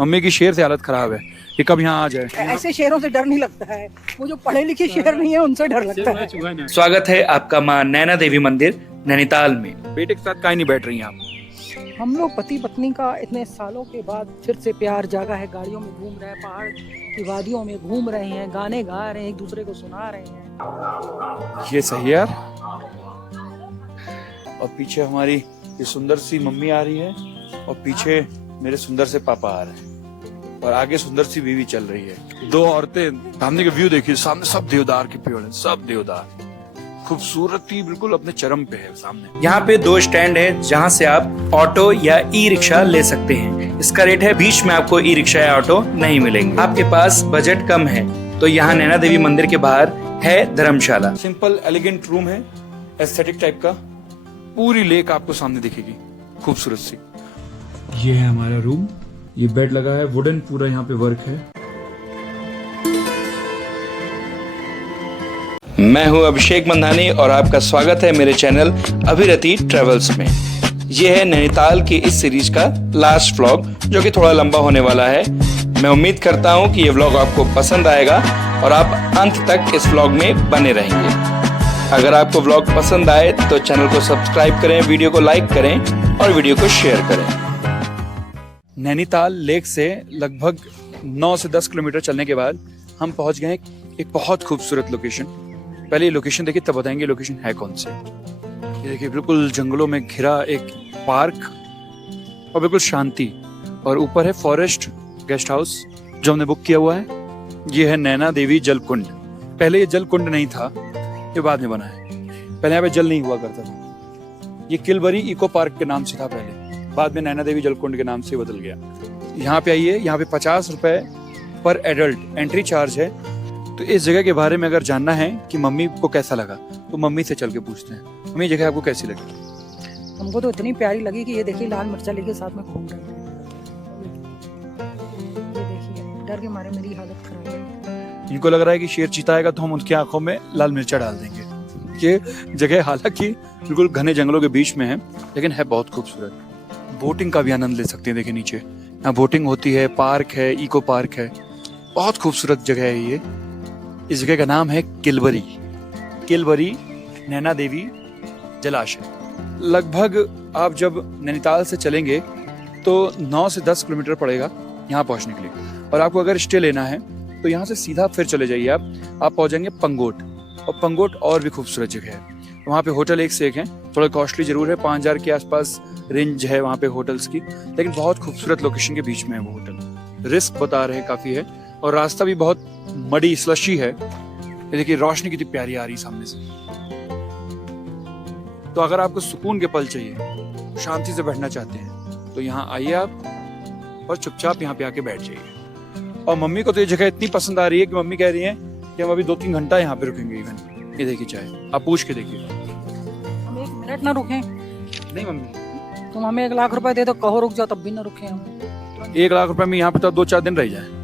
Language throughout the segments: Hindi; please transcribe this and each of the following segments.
मम्मी की शेर से हालत खराब है, ये कब यहाँ आ जाए। ऐसे शेरों से डर नहीं लगता है, वो जो पढ़े लिखे शेर नहीं है उनसे डर लगता है। स्वागत है आपका माँ नैना देवी मंदिर नैनीताल में। बेटे के साथ काहे नहीं बैठ रही हैं आप? हम लोग पति पत्नी का इतने सालों के बाद फिर से प्यार जागा है। गाड़ियों में घूम रहे हैं, पहाड़ की वादियों में घूम रहे हैं, गाने गा रहे हैं, एक दूसरे को सुना रहे हैं। ये सही है यार। और पीछे हमारी ये सुंदर सी मम्मी आ रही है और पीछे मेरे सुंदर से पापा आ रहे हैं और आगे सुंदर सी बीवी चल रही है। दो औरतें, सामने का व्यू देखिए, सामने सब देवदार के पेड़ हैं, सब देवदार। खूबसूरती बिल्कुल अपने चरम पे है सामने। यहाँ पे दो स्टैंड है जहाँ से आप ऑटो या ई रिक्शा ले सकते हैं। इसका रेट है, बीच में आपको ई रिक्शा या ऑटो नहीं मिलेंगे। आपके पास बजट कम है तो यहाँ नैना देवी मंदिर के बाहर है धर्मशाला। सिंपल एलिगेंट रूम है, एस्थेटिक टाइप का। पूरी लेक आपको सामने दिखेगी, खूबसूरत सी। ये है हमारा रूम, ये बेड लगा है, वुडन पूरा यहाँ पे वर्क है। मैं हूं अभिषेक मंधानी और आपका स्वागत है मेरे चैनल अभिरति ट्रेवल्स में। ये है नैनीताल की इस सीरीज का लास्ट व्लॉग, जो कि थोड़ा लंबा होने वाला है। मैं उम्मीद करता हूं कि ये व्लॉग आपको पसंद आएगा और आप अंत तक इस व्लॉग में बने रहेंगे। अगर आपको व्लॉग पसंद आए तो चैनल को सब्सक्राइब करें, वीडियो को लाइक करें और वीडियो को शेयर करें। नैनीताल लेक से लगभग 9 से 10 किलोमीटर चलने के बाद हम पहुंच गए एक बहुत खूबसूरत लोकेशन। पहले ये लोकेशन देखिए तब बताएंगे लोकेशन है कौन से। ये देखिए बिल्कुल जंगलों में घिरा एक पार्क और बिल्कुल शांति, और ऊपर है फॉरेस्ट गेस्ट हाउस जो हमने बुक किया हुआ है। ये है नैना देवी जल कुंड। पहले ये जल कुंड नहीं था, ये बाद में बना है। पहले यहाँ पे जल नहीं हुआ करता था। ये किलबरी इको पार्क के नाम से था पहले, बाद में नैना देवी जल कुंड के नाम से बदल गया। यहाँ पे आइए, यहाँ पे 50 रुपए पर एडल्ट एंट्री चार्ज है। तो इस जगह के बारे में अगर जानना है कि मम्मी को कैसा लगा तो मम्मी से चल के पूछते हैं, मम्मी जगह आपको कैसी लगी? हमको तो इतनी प्यारी लगी कि ये देखिए लाल मिर्चा लेके साथ में घूम रहे हैं। ये देखिए, डर के मारे मेरी हालत खराब है। इनको लग रहा है कि शेर चीता आएगा तो हम उनकी आंखों में लाल मिर्चा डाल देंगे। ये जगह हालांकि बिल्कुल घने जंगलों के बीच में है, लेकिन है बहुत खूबसूरत। बोटिंग का भी आनंद ले सकते हैं। देखिए नीचे यहाँ बोटिंग होती है, पार्क है, इको पार्क है। बहुत खूबसूरत जगह है ये। इस जगह का नाम है किलबरी, किलबरी नैना देवी जलाशय। लगभग आप जब नैनीताल से चलेंगे तो 9 से 10 किलोमीटर पड़ेगा यहाँ पहुँचने के लिए। और आपको अगर स्टे लेना है तो यहाँ से सीधा फिर चले जाइए आप पहुँच जाएंगे पंगोट। और पंगोट और भी खूबसूरत जगह है। वहाँ पे होटल एक से एक हैं, थोड़ा कॉस्टली जरूर है, 5000 के आसपास रेंज है वहाँ पे होटल्स की, लेकिन बहुत खूबसूरत लोकेशन के बीच में है वो होटल। रिस्क बता रहे हैं काफी है और रास्ता भी बहुत मडी स्लशी है। ये देखिए रोशनी कितनी प्यारी आ रही सामने से। तो अगर आपको सुकून के पल चाहिए, शांति से बैठना चाहते हैं तो यहाँ आइए आप और चुपचाप यहाँ पे आके बैठ जाइए। और मम्मी को तो ये जगह इतनी पसंद आ रही है कि मम्मी कह रही है कि हम अभी 2-3 घंटा यहाँ पे रुकेंगे इवन। ये देखिए चाहे आप पूछ के देखिए। हम 1 मिनट ना रुके? नहीं मम्मी, तुम हमें 1 लाख रुपए दे दो, कहो रुक जाओ तब भी ना रुके हम। 1 लाख रुपए में यहाँ पे तो 2-4 दिन रह जाए।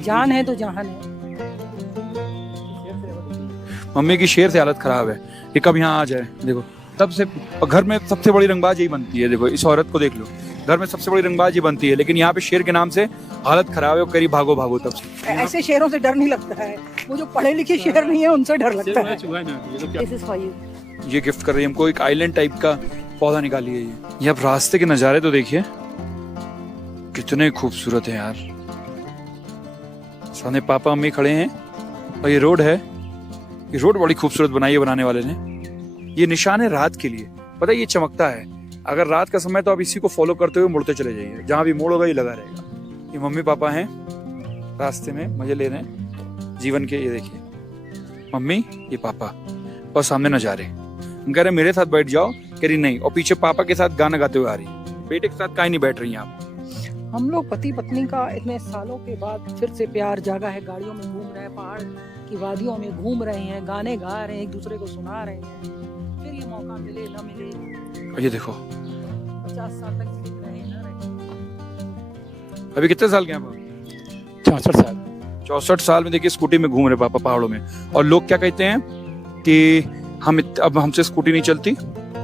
जान है तो जहान है। मम्मी की शेर से हालत खराब है, ये कब यहाँ आ जाए। देखो तब से घर में सबसे बड़ी रंगबाज यही बनती है। देखो इस औरत को देख लो, घर में सबसे बड़ी रंगबाज ये बनती है, लेकिन यहाँ पे शेर के नाम से हालत खराब है। करीब भागो भागो तब से। ऐसे शेरों से डर नहीं लगता है, वो जो पढ़े लिखे शेर नहीं है उनसे डर लगता है। ये गिफ्ट कर रही है हमको एक आइलैंड टाइप का पौधा निकाली है ये अब रास्ते के नजारे तो देखिए कितने खूबसूरत है यार। सामने पापा मम्मी खड़े हैं और ये रोड है। ये रोड बड़ी खूबसूरत बनाई है बनाने वाले ने। ये निशान है रात के लिए, पता है ये चमकता है। अगर रात का समय तो आप इसी को फॉलो करते हुए मुड़ते चले जाइए, जहां भी मोड़ होगा ये लगा रहेगा। ये मम्मी पापा हैं रास्ते में मजे ले रहे हैं जीवन के। ये देखिए मम्मी, ये पापा, और सामने नजारे। कह रहे मेरे साथ बैठ जाओ, कह रही नहीं, और पीछे पापा के साथ गाना गाते हुए आ रही है। बेटे के साथ काहे नहीं बैठ रही हैं आप? हम लोग पति पत्नी का इतने सालों के बाद फिर से प्यार जागा है। गाड़ियों में घूम रहे हैं, पहाड़ की वादियों में घूम रहे हैं, गाने गा रहे हैं, एक दूसरे को सुना रहे हैं। फिर ये मौका मिले ना मिले। और ये देखो 50 साल तक जीवित रहे ना रहे। अभी कितने साल के हैं आप? 64 साल। 64 साल में देखिए स्कूटी में घूम रहे पापा पहाड़ों में। और लोग क्या कहते हैं कि अब हमसे स्कूटी नहीं चलती,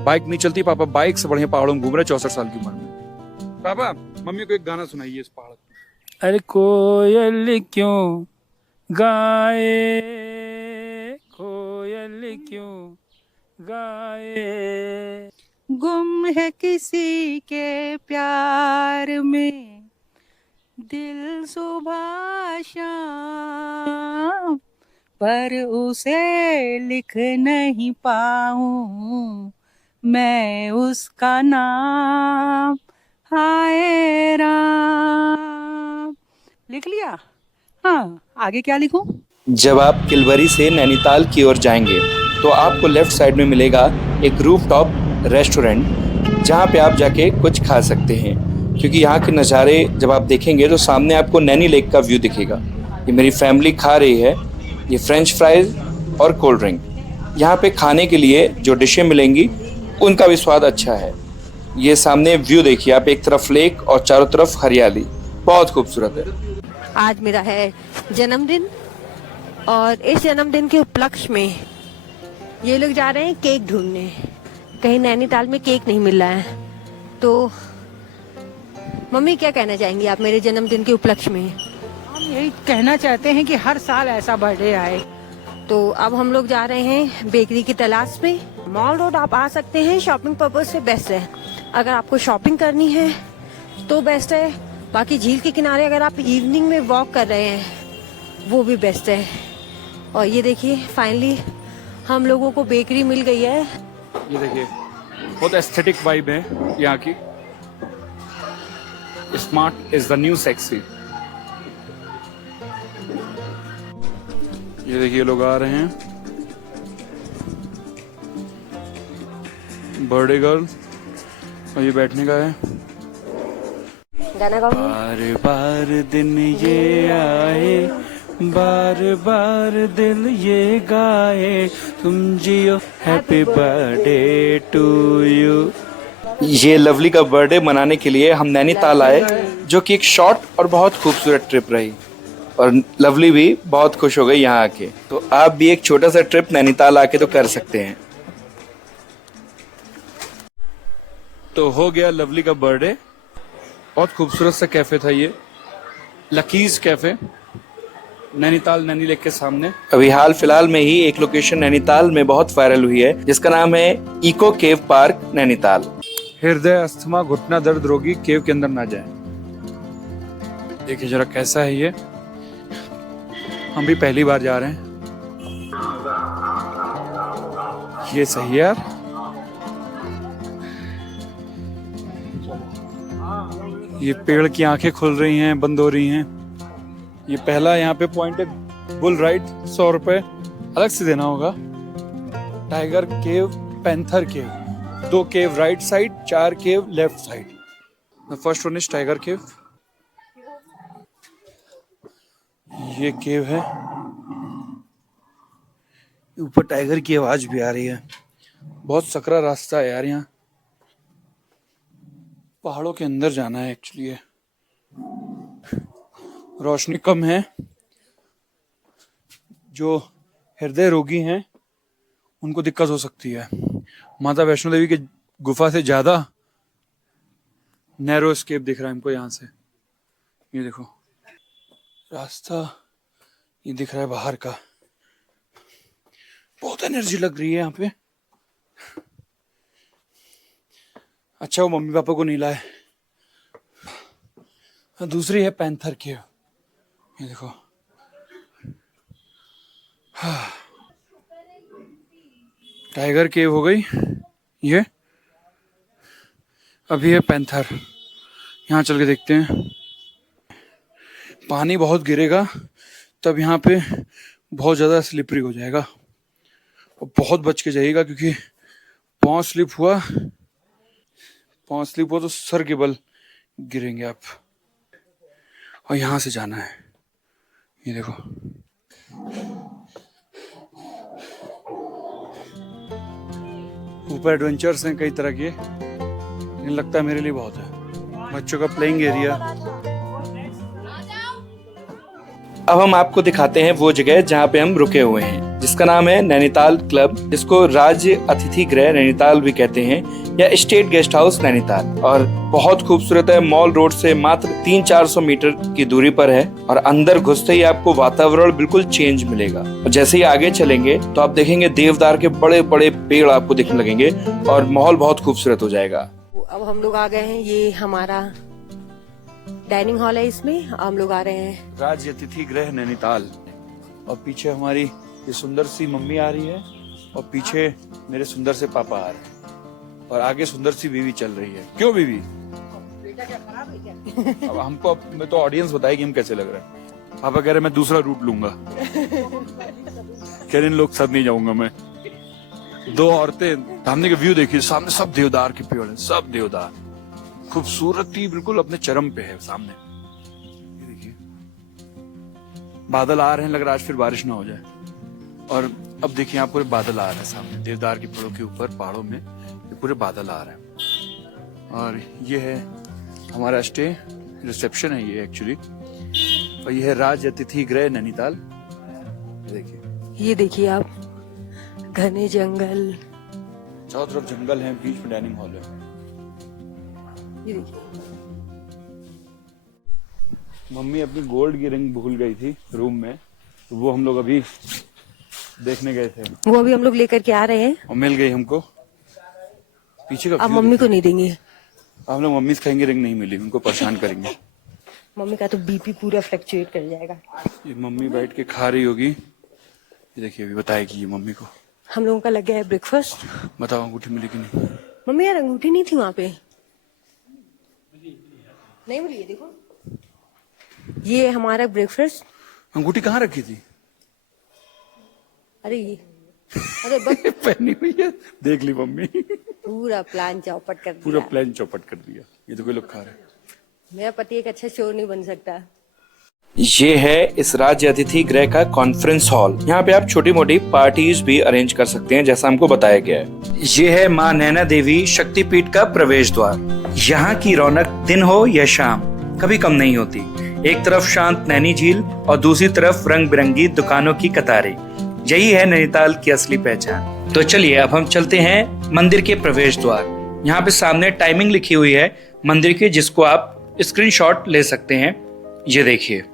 बाइक नहीं चलती, पापा बाइक से बढ़िया पहाड़ों में घूम रहे 64 साल की उम्र में। पापा मम्मी को एक गाना सुनाइए इस पहाड़ पे। अरे कोयल क्यों गाए, कोयल क्यों गाए, गुम है किसी के प्यार में दिल सुबह शाम, पर उसे लिख नहीं पाऊं मैं उसका नाम, हाय राम। लिख लिया। हाँ, आगे क्या लिखूं? जब आप किलवरी से नैनीताल की ओर जाएंगे तो आपको लेफ्ट साइड में मिलेगा एक रूफटॉप रेस्टोरेंट, जहां पे आप जाके कुछ खा सकते हैं, क्योंकि यहाँ के नज़ारे जब आप देखेंगे तो सामने आपको नैनी लेक का व्यू दिखेगा। ये मेरी फैमिली खा रही है ये फ्रेंच फ्राइज और कोल्ड ड्रिंक। यहाँ पे खाने के लिए जो डिशें मिलेंगी उनका भी स्वाद अच्छा है। ये सामने व्यू देखिए आप, एक तरफ लेक और चारों तरफ हरियाली, बहुत खूबसूरत है। आज मेरा है जन्मदिन और इस जन्मदिन के उपलक्ष्य में ये लोग जा रहे हैं केक ढूंढने। कहीं नैनीताल में केक नहीं मिल रहा है, तो मम्मी क्या कहना चाहेंगी आप मेरे जन्मदिन के उपलक्ष्य में? हम यही कहना चाहते हैं कि हर साल ऐसा बर्थडे आए। तो अब हम लोग जा रहे हैं बेकरी की तलाश में। मॉल रोड आप आ सकते हैं, शॉपिंग पर्पज से बेस्ट है। अगर आपको शॉपिंग करनी है तो बेस्ट है, बाकी झील के किनारे अगर आप इवनिंग में वॉक कर रहे हैं वो भी बेस्ट है। और ये देखिए फाइनली हम लोगों को बेकरी मिल गई है। ये देखिए बहुत एस्थेटिक वाइब है यहाँ की। Smart is the new sexy. ये देखिए लोग आ रहे हैं, बर्थडे गर्ल, और ये बैठने का है। गाना गाओ। बार बार दिन ये आए, बार बार दिल ये गाए, तुम जियो हैप्पी बर्थडे टू यू। ये लवली का बर्थडे मनाने के लिए हम नैनीताल आए, जो कि एक शॉर्ट और बहुत खूबसूरत ट्रिप रही, और लवली भी बहुत खुश हो गई यहाँ आके। तो आप भी एक छोटा सा ट्रिप नैनीताल आके तो कर सकते हैं। तो हो गया लवली का बर्थडे। बहुत खूबसूरत सा कैफे था ये, Lucky's cafe, Nainital Naini lake के सामने। अभी हाल फिलहाल में ही एक लोकेशन नैनीताल में बहुत वायरल हुई है, जिसका नाम है इको केव पार्क नैनीताल। हृदय, अस्थमा, घुटना दर्द रोगी केव के अंदर ना जाएं। देखिए जरा कैसा है ये, हम भी पहली बार जा रहे हैं। ये सही है यार। ये पेड़ की आंखें खुल रही हैं, बंद हो रही हैं। ये पहला यहाँ पे पॉइंट है बुल राइड, 100 रुपए अलग से देना होगा। Tiger cave, panther cave, 2 cave right side, 4 cave left side. The first one is tiger केव। ये केव है, ऊपर टाइगर की आवाज भी आ रही है। बहुत सकरा रास्ता है यार, यहाँ पहाड़ों के अंदर जाना है एक्चुअली। रोशनी कम है, जो हृदय रोगी हैं उनको दिक्कत हो सकती है। माता वैष्णो देवी की गुफा से ज्यादा नैरो एस्केप दिख रहा है हमको यहाँ से। ये देखो रास्ता, ये दिख रहा है बाहर का। बहुत एनर्जी लग रही है यहाँ पे। अच्छा वो मम्मी पापा को नहीं लाए। दूसरी है पैंथर केव, ये देखो। टाइगर केव हो गई ये, अभी है पैंथर। यहाँ चल के देखते हैं। पानी बहुत गिरेगा तब यहाँ पे बहुत ज़्यादा स्लिपरी हो जाएगा, और बहुत बच के जाइएगा, क्योंकि पाँव स्लिप हुआ तो सर के बल गिरेंगे आप। और यहाँ से जाना है, ये देखो। ऊपर एडवेंचर्स हैं कई तरह के, लेकिन लगता है मेरे लिए बहुत है। बच्चों का प्लेइंग एरिया। अब हम आपको दिखाते हैं वो जगह जहाँ पे हम रुके हुए हैं, जिसका नाम है नैनीताल क्लब, जिसको राज्य अतिथि गृह नैनीताल भी कहते हैं या स्टेट गेस्ट हाउस नैनीताल। और बहुत खूबसूरत है, मॉल रोड से मात्र 300-400 मीटर की दूरी पर है और अंदर घुसते ही आपको वातावरण बिल्कुल चेंज मिलेगा। और जैसे ही आगे चलेंगे तो आप देखेंगे देवदार के बड़े बड़े पेड़ आपको दिखने लगेंगे और माहौल बहुत खूबसूरत हो जाएगा। अब हम लोग आ गए हैं, ये हमारा डाइनिंग हॉल है, इसमें हम लोग आ रहे हैं राज्य अतिथि गृह नैनीताल। और पीछे हमारी ये सुंदर सी मम्मी आ रही है और पीछे मेरे सुंदर से पापा आ रहे हैं और आगे सुंदर सी बीवी चल रही है। क्यों बीवी? अब हमको मैं तो ऑडियंस बताएगी हम कैसे लग रहे हैं। पापा कह रहे मैं दूसरा रूट लूंगा, कह रहे इन लोग साथ नहीं जाऊंगा मैं। दो औरतें, सामने का व्यू देखिए, सामने सब देवदार के पेड़ हैं, सब देवदार, खूबसूरती बिल्कुल अपने चरम पे है सामने। ये देखिए बादल आ रहे हैं, लग रहा है आज फिर बारिश ना हो जाए। और अब देखिए यहाँ पूरे बादल आ रहे हैं सामने, देवदार के पेड़ों के ऊपर पहाड़ों में ये पूरे बादल आ रहे हैं। और ये है हमारा स्टे, रिसेप्शन है ये एक्चुअली। और ये है राज्य अतिथि गृह नैनीताल। ये देखिए आप, घने जंगल, चारों तरफ जंगल है, बीच में डाइनिंग हॉल है। ये देखिए मम्मी अपनी गोल्ड की रिंग भूल गई थी रूम में, तो वो हम लोग अभी देखने गए थे, वो अभी हम लोग लेकर के आ रहे हैं और मिल गई हमको। पीछे का अब view मम्मी को नहीं देंगे, देखो। हम लोग मम्मी से कहेंगे रिंग नहीं मिली, उनको परेशान करेंगे। मम्मी का तो बीपी पूरा फ्लक्चुएट कर जाएगा। ये मम्मी बैठ के खा रही होगी, ये देखिए अभी बताएगी ये मम्मी को। हम लोगों का लग गया है ब्रेकफास्ट। बताओ अंगूठी मिली कि नहीं? मम्मी यार अंगूठी नहीं थी वहां पे, नहीं मिली है, देखो ये हमारा ब्रेकफास्ट। अंगूठी कहाँ रखी थी? अरे ये, अरे बस पहनी हुई है, देख ली मम्मी। पूरा प्लान चौपट कर पूरा दिया। प्लान चौपट कर दिया। ये तो कोई लोग खा रहे हैं। मेरा पति एक अच्छा चोर नहीं बन सकता। ये है इस राज्य अतिथि गृह का कॉन्फ्रेंस हॉल। यहाँ पे आप छोटी मोटी पार्टीज भी अरेंज कर सकते हैं, जैसा हमको बताया गया है। ये है माँ नैना देवी शक्तिपीठ का प्रवेश द्वार। यहाँ की रौनक दिन हो या शाम कभी कम नहीं होती। एक तरफ शांत नैनी झील और दूसरी तरफ रंग बिरंगी दुकानों की कतारें। यही है नैनीताल की असली पहचान। तो चलिए अब हम चलते हैं मंदिर के प्रवेश द्वार। यहाँ पे सामने टाइमिंग लिखी हुई है मंदिर की, जिसको आप स्क्रीनशॉट ले सकते हैं। ये देखिए,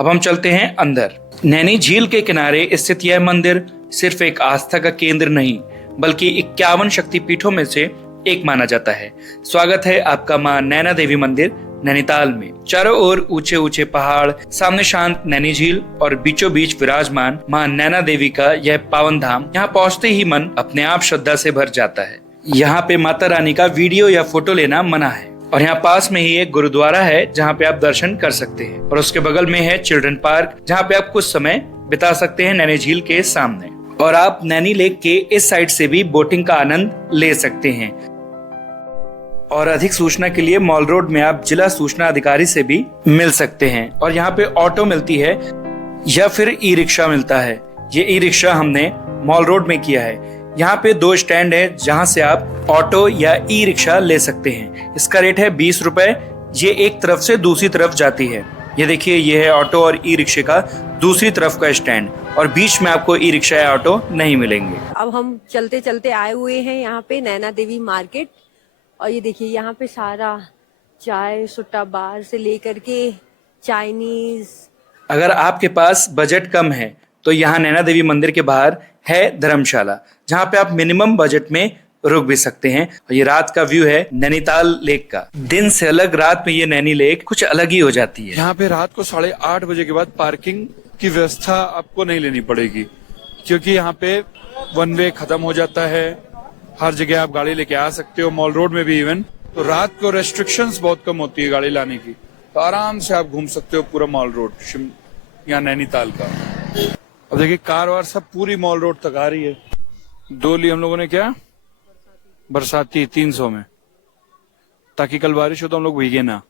अब हम चलते हैं अंदर। नैनी झील के किनारे स्थित यह मंदिर सिर्फ एक आस्था का केंद्र नहीं, बल्कि 51 शक्तिपीठों में से एक माना जाता है। स्वागत है आपका मां नैना देवी मंदिर नैनीताल में। चारों ओर ऊंचे ऊंचे पहाड़, सामने शांत नैनी झील और बीचों बीच विराजमान मां नैना देवी का यह पावन धाम। यहाँ पहुँचते ही मन अपने आप श्रद्धा से भर जाता है। यहाँ पे माता रानी का वीडियो या फोटो लेना मना है। और यहाँ पास में ही एक गुरुद्वारा है जहाँ पे आप दर्शन कर सकते हैं। और उसके बगल में है चिल्ड्रन पार्क, जहाँ पे आप कुछ समय बिता सकते हैं नैनी झील के सामने। और आप नैनी लेक के इस साइड से भी बोटिंग का आनंद ले सकते हैं। और अधिक सूचना के लिए मॉल रोड में आप जिला सूचना अधिकारी से भी मिल सकते हैं। और यहाँ पे ऑटो मिलती है या फिर ई रिक्शा मिलता है। ये ई रिक्शा हमने मॉल रोड में किया है। यहाँ पे 2 स्टैंड है जहाँ से आप ऑटो या ई रिक्शा ले सकते हैं। इसका रेट है 20 रुपए। ये एक तरफ से दूसरी तरफ जाती है। ये देखिए, ये है ऑटो और ई रिक्शे का दूसरी तरफ का स्टैंड, और बीच में आपको ई रिक्शा या ऑटो नहीं मिलेंगे। अब हम चलते चलते आए हुए हैं यहाँ पे नैना देवी मार्केट। और ये देखिए, यहाँ पे सारा चाय सुट्टा बार से लेकर के चाइनीज। अगर आपके पास बजट कम है तो यहाँ नैना देवी मंदिर के बाहर है धर्मशाला, जहाँ पे आप मिनिमम बजट में रुक भी सकते हैं। और ये रात का व्यू है नैनीताल लेक का। दिन से अलग रात में ये नैनी लेक कुछ अलग ही हो जाती है। यहाँ पे रात को 8:30 बजे के बाद पार्किंग की व्यवस्था आपको नहीं लेनी पड़ेगी, क्योंकि यहाँ पे 1 वे खत्म हो जाता है। हर जगह आप गाड़ी लेके आ सकते हो, मॉल रोड में भी इवन। तो रात को रेस्ट्रिक्शंस बहुत कम होती है गाड़ी लाने की, तो आराम से आप घूम सकते हो पूरा मॉल रोड यहाँ नैनीताल का। अब देखिए कार वार सब पूरी मॉल रोड तक आ रही है। 2 ली हम लोगों ने, क्या बरसाती 300 में, ताकि कल बारिश हो तो हम लोग भीगे ना।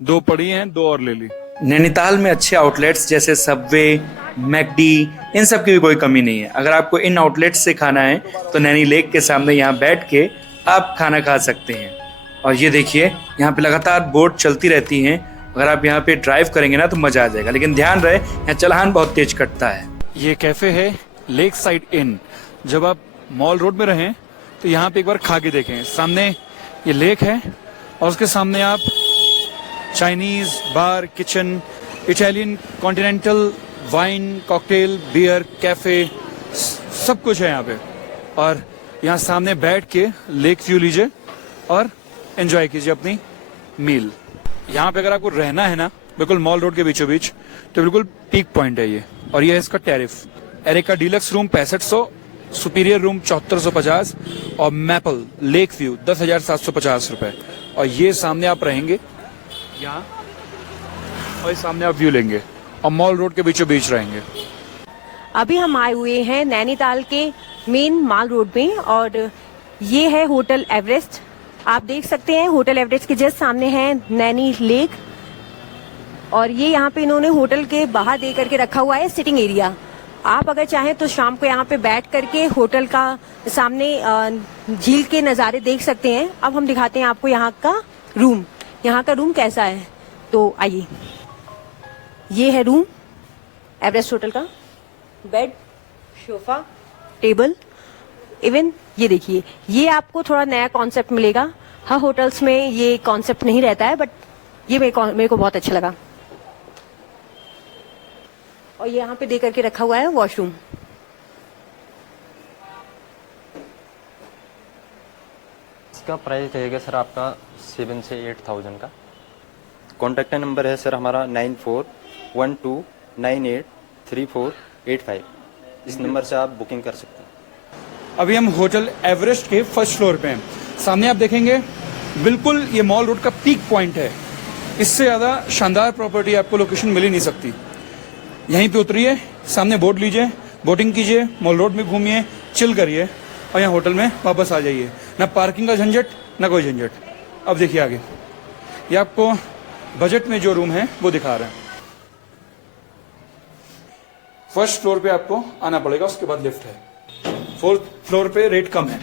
2 पड़ी हैं, 2 और ले ली। नैनीताल में अच्छे आउटलेट्स जैसे सबवे, मैकडी, इन सब की भी कोई कमी नहीं है। अगर आपको इन आउटलेट्स से खाना है तो नैनी लेक के सामने यहाँ बैठ के आप खाना खा सकते हैं। और ये देखिए, यहाँ पे लगातार बोट चलती रहती हैं। अगर आप यहाँ पे ड्राइव करेंगे ना तो मजा आ जाएगा, लेकिन ध्यान रहे यहाँ चालान बहुत तेज कटता है। ये कैफे है लेक साइड इन। जब आप मॉल रोड में रहें तो यहाँ पे एक बार खा के देखें। सामने ये लेक है और उसके सामने आप Chinese bar, kitchen, Italian, continental, wine, cocktail, beer, cafe, सब कुछ है यहाँ पे। और यहाँ सामने बैठ के लेक व्यू लीजिए और एंजॉय कीजिए अपनी मील। यहाँ पे अगर आपको रहना है ना बिल्कुल मॉल रोड के बीचों बीच, तो बिल्कुल पीक पॉइंट है ये। और ये है इसका tariff. Erica deluxe room 6500, superior room 7450 और मैपल लेक व्यू 10,750 रुपए। और ये सामने आप रहेंगे यहाँ और ये सामने आप व्यू लेंगे और मॉल रोड के बीचों बीच रहेंगे। अभी हम आए हुए हैं नैनीताल के मेन माल रोड में और ये है होटल एवरेस्ट। आप देख सकते हैं होटल एवरेस्ट के जस्ट सामने है नैनी लेक और ये यहाँ पे इन्होंने होटल के बाहर दे करके रखा हुआ है सिटिंग एरिया। आप अगर चाहें तो शाम को यहाँ पे बैठ करके होटल का सामने झील के नज़ारे देख सकते हैं। अब हम दिखाते हैं आपको यहाँ का रूम कैसा है। तो आइए, ये है रूम एवरेस्ट होटल का। बेड, सोफा, टेबल, इवन ये देखिए, ये आपको थोड़ा नया कॉन्सेप्ट मिलेगा। हर होटल्स में ये कॉन्सेप्ट नहीं रहता है, बट ये मेरे को बहुत अच्छा लगा। और ये यहाँ पे दे करके रखा हुआ है वॉशरूम। इसका प्राइस रहेगा सर आपका 7 से 8,000 का। कॉन्टैक्ट नंबर है सर हमारा 9412983485। इस नंबर से आप बुकिंग कर सकते हैं। अभी हम होटल एवरेस्ट के फर्स्ट फ्लोर पे हैं। सामने आप देखेंगे बिल्कुल ये मॉल रोड का पीक पॉइंट है। इससे ज्यादा शानदार प्रॉपर्टी आपको लोकेशन मिल ही नहीं सकती। यहीं पे उतरिए, सामने बोट लीजिए, बोटिंग कीजिए, मॉल रोड में घूमिए, चिल करिए और यहाँ होटल में वापस आ जाइए। ना पार्किंग का झंझट, ना कोई झंझट। अब देखिए आगे, ये आपको बजट में जो रूम है वो दिखा रहे हैं। फर्स्ट फ्लोर पे आपको आना पड़ेगा, उसके बाद लिफ्ट है। फोर्थ फ्लोर पे रेट कम है।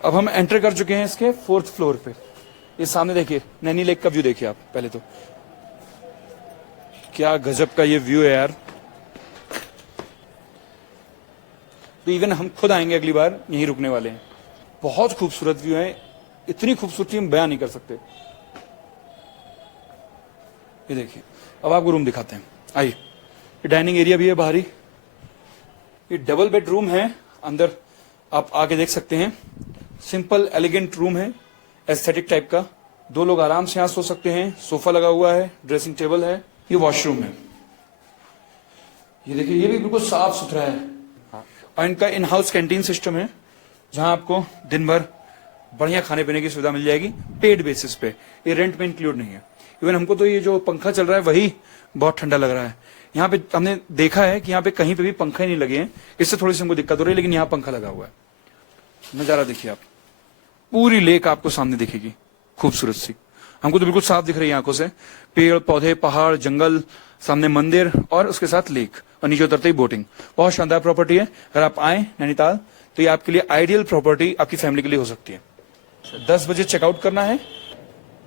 अब हम एंटर कर चुके हैं इसके फोर्थ फ्लोर पे। ये सामने देखिए नैनी लेक का व्यू देखिए आप पहले तो। क्या गजब का ये व्यू है यार। तो इवन हम खुद आएंगे अगली बार, यहीं रुकने वाले हैं। बहुत खूबसूरत व्यू है, इतनी खूबसूरती हम बयान नहीं कर सकते। ये देखिए, अब आपको रूम दिखाते हैं, आइए। ये डाइनिंग एरिया भी है बाहरी। ये डबल बेडरूम है, अंदर आप आके देख सकते हैं। सिंपल एलिगेंट रूम है, एस्थेटिक टाइप का। 2 लोग आराम से यहाँ सो सकते हैं। सोफा लगा हुआ है, ड्रेसिंग टेबल है। ये वॉशरूम है, ये देखिए, ये भी बिल्कुल साफ सुथरा है। और इनका इन हाउस कैंटीन सिस्टम है, जहां आपको दिन भर बढ़िया खाने पीने की सुविधा मिल जाएगी पेड बेसिस पे। ये रेंट में इंक्लूड नहीं है। इवन हमको तो ये जो पंखा चल रहा है वही बहुत ठंडा लग रहा है। यहाँ पे हमने देखा है कि यहाँ पे कहीं पे भी पंखे नहीं लगे हैं, इससे थोड़ी सी हमको दिक्कत हो रही है, लेकिन यहाँ पंखा लगा हुआ है। नजारा देखिए आप, पूरी लेक आपको सामने दिखेगी, खूबसूरत सी। हमको तो बिल्कुल साफ दिख रही है आंखों से। पेड़ पौधे, पहाड़, जंगल, सामने मंदिर और उसके साथ लेक, और नीचे उतरते ही बोटिंग। बहुत शानदार प्रॉपर्टी है। अगर आप आए नैनीताल तो ये आपके लिए आइडियल प्रॉपर्टी आपकी फैमिली के लिए हो सकती है। 10 बजे चेकआउट करना है।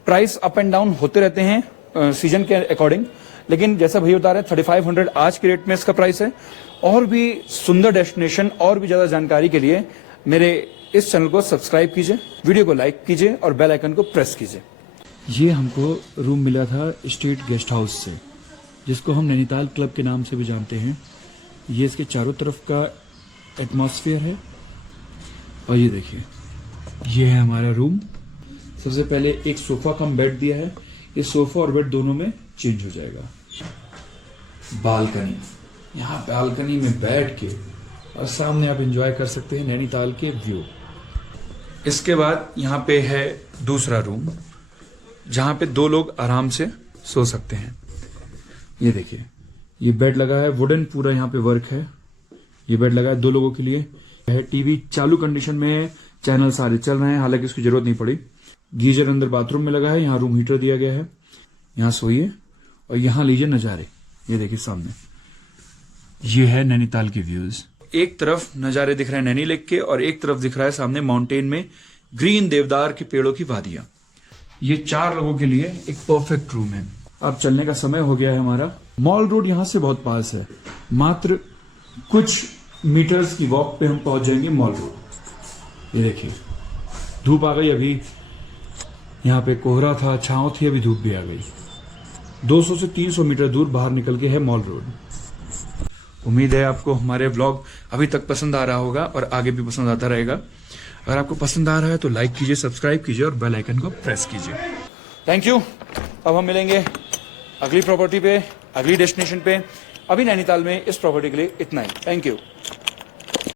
प्राइस अप एंड डाउन होते रहते हैं सीजन के अकॉर्डिंग, लेकिन जैसा भैया बता रहे हैं 3500 आज के रेट में इसका प्राइस है। और भी सुंदर डेस्टिनेशन और भी ज्यादा जानकारी के लिए मेरे इस चैनल को सब्सक्राइब कीजिए, वीडियो को लाइक कीजिए और बेल आइकन को प्रेस कीजिए। ये हमको रूम मिला था स्टेट गेस्ट हाउस से, जिसको हम नैनीताल क्लब के नाम से भी जानते हैं। ये इसके चारों तरफ का एटमॉस्फेयर है। और ये देखिए, ये है हमारा रूम। सबसे पहले एक सोफा कम बेड दिया है। ये सोफा और बेड दोनों में चेंज हो जाएगा। बालकनी, यहाँ बालकनी में बैठ के और सामने आप एंजॉय कर सकते हैं नैनीताल के व्यू। इसके बाद यहाँ पे है दूसरा रूम, जहाँ पे 2 लोग आराम से सो सकते हैं। ये देखिए, ये बेड लगा है, वुडन पूरा यहाँ पे वर्क है। ये बेड लगा है 2 लोगों के लिए है। टीवी चालू कंडीशन में है, चैनल सारे चल रहे हैं, हालांकि इसकी जरूरत नहीं पड़ी। गीजर अंदर बाथरूम में लगा है, यहाँ रूम हीटर दिया गया है। यहाँ सोइए और यहाँ लीजिए नजारे। ये देखिए सामने, ये है नैनीताल के व्यूज। एक तरफ नजारे दिख रहे हैं नैनी लेक के और एक तरफ दिख रहा है सामने माउंटेन में ग्रीन देवदार के पेड़ों की वादियां। ये 4 लोगों के लिए एक परफेक्ट रूम है। अब चलने का समय हो गया है हमारा। मॉल रोड यहाँ से बहुत पास है, मात्र कुछ मीटर्स की वॉक पे हम पहुंच जाएंगे मॉल रोड। ये देखिए धूप आ गई, अभी यहाँ पे कोहरा था, छांव थी, अभी धूप भी आ गई। 200 से 300 मीटर दूर बाहर निकल के है मॉल रोड। उम्मीद है आपको हमारे व्लॉग अभी तक पसंद आ रहा होगा और आगे भी पसंद आता रहेगा। अगर आपको पसंद आ रहा है तो लाइक कीजिए, सब्सक्राइब कीजिए और बेल आइकन को प्रेस कीजिए। Thank you. अब हम मिलेंगे अगली प्रॉपर्टी पे, अगली डेस्टिनेशन पे। अभी नैनीताल में इस प्रॉपर्टी के लिए इतना ही। Thank you.